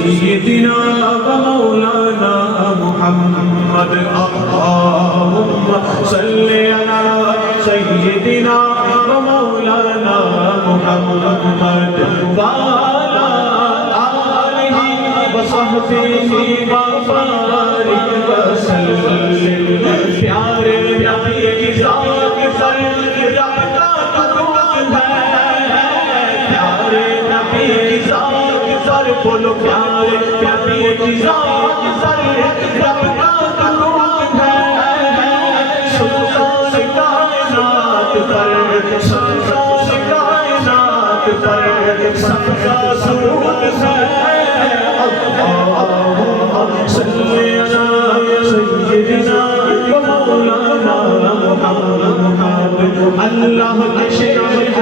सय्यिदिना व मौलाना मुहम्मद अल्लाहुम्मा सल्लि अला सय्यिदिना व मौलाना मुहम्मद व अला आलिहि व सहबिहि व बारिक व सल्लिम। प्यारे नबी की ज़ात पर रब का दुरूद है, प्यारे नबी की ज़ात पर बोलो प्यारे नबी की ज़ात पर रब का दुरूद है। सुल्तान कायनात पर, सुल्तान कायनात पर सबका सुरूद है। अल्लाहुम्मा सल्लि अला सय्यिदिना व मौलाना मुहम्मद। अल्लाह के शेर है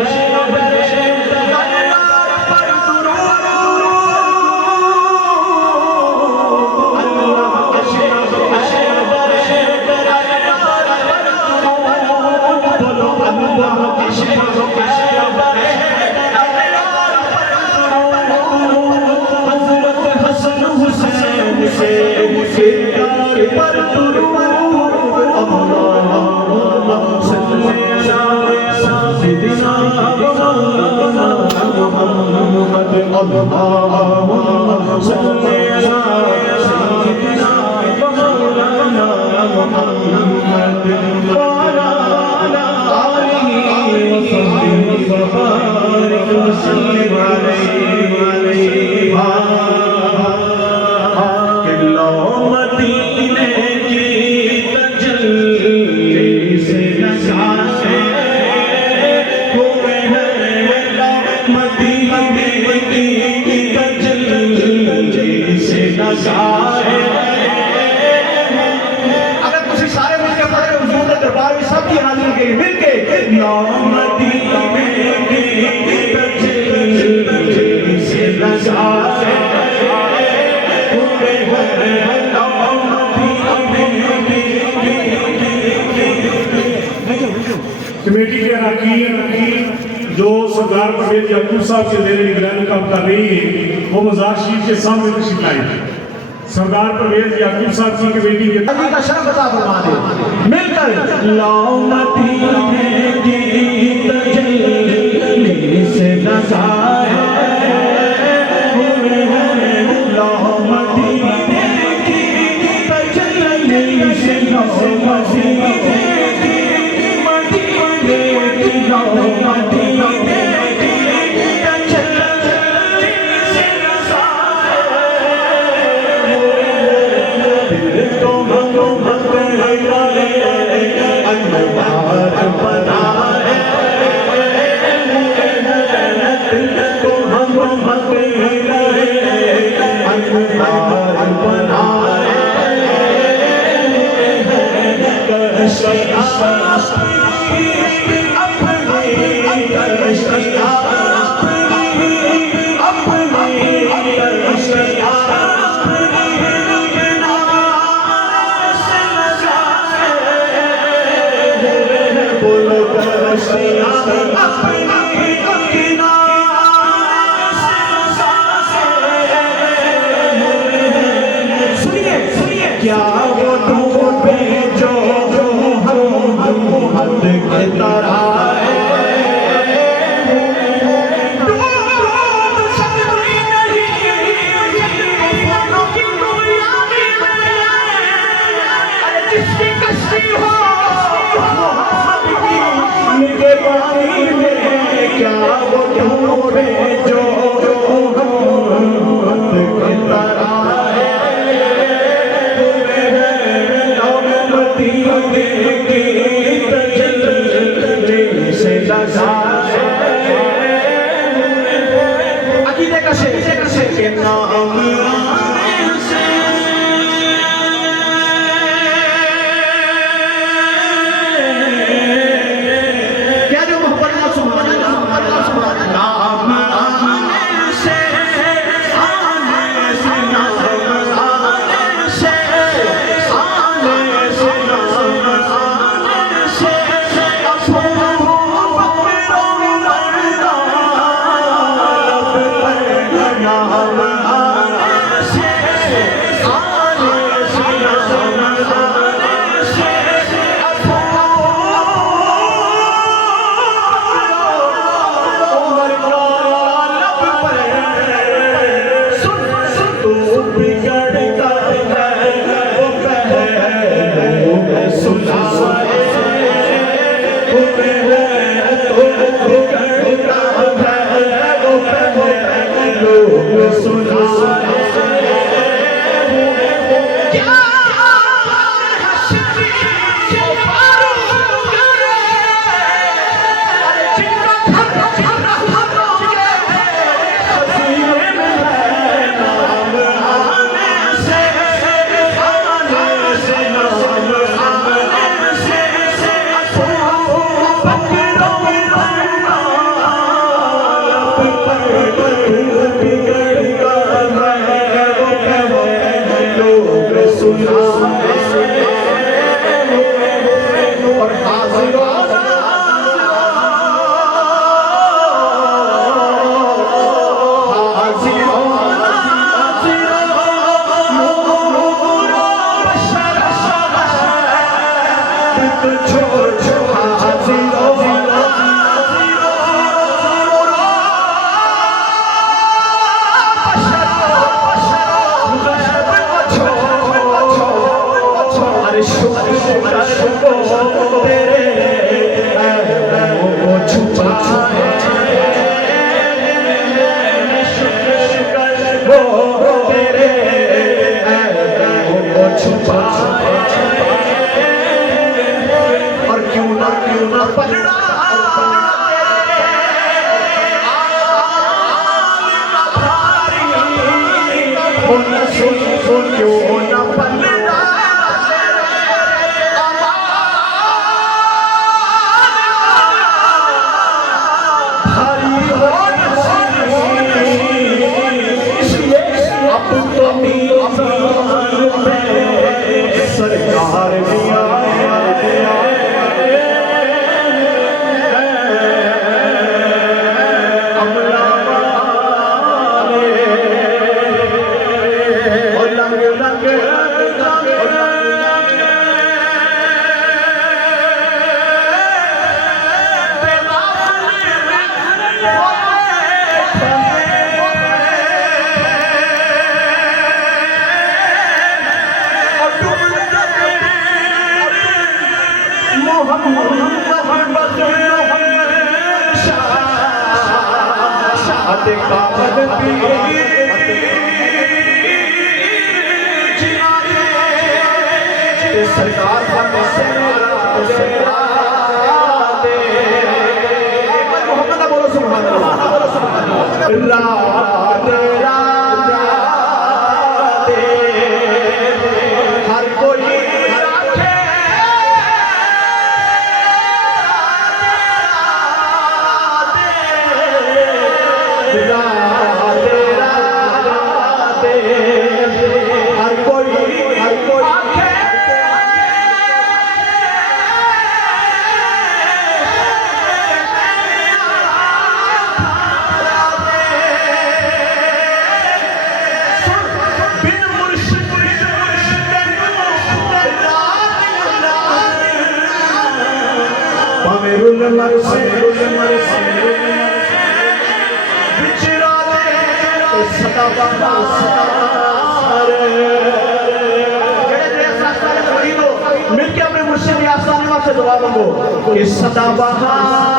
कमेटी के अरकान जो सरदार परवेज याकूब साहब के ज़ेर निगरानी काम कर रही है वो मज़ार शरीफ के सामने तशरीफ लाई। सरदार परवेज याकूब साहब की कमेटी के का शर्फ अता फरमा दे मिलकर लाओ मदीने की तजल्ली से नज़ारे लाओ मदीने की तजल्ली से क्या वो ढूंढे जो मोहम्मद के तरह क्या वो ढूंढे जो मोहम्मद के तरह अकीदे का शेर के नाम क्या जो मोहब्बत का सुभान सरकार मोहम्मद बोलो सुभान अल्लाह हर कोई मिलके अपने मुर्शिद आस्थाने से दुआ मांगो कि सदा बहार